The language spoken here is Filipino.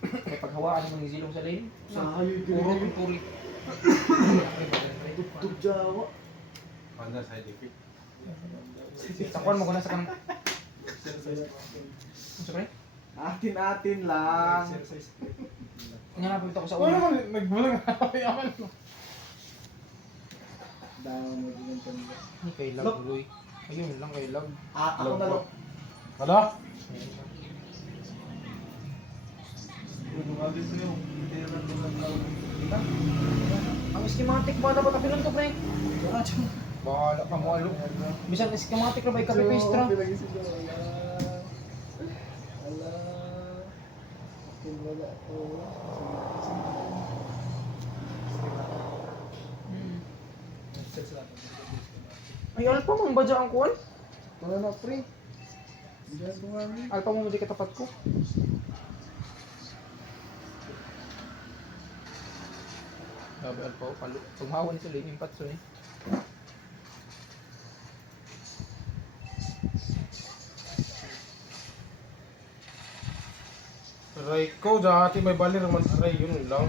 May paghawaan mo ng zilong sa lane. Sahayo Puro din. puri. Tugtog Jawa. Honda side effect. Takuan mo ko na sa kanang. Ano pre? Atin-atin lang. Nanapit ako sa Wala ulo. naman, nagbulang ako. Down mo din ang tanda. Hindi kay lag, Roy. Ayun lang kay lag. Ako na lang. Hala? Ang schematic ba dapat apilon to, pre? Bahala ka mo, alo. Bisan schematic na ba ikaw paste ra? Ay, alpa mo ba dyan ang kuwan? Wala na pre. Diyan ko nga ni. Alpa mo di katapat ko. Grabe, alpa ko palo. Pagmawan sila yung patso eh. Aray ko, dati may balir naman. Aray, yun lang.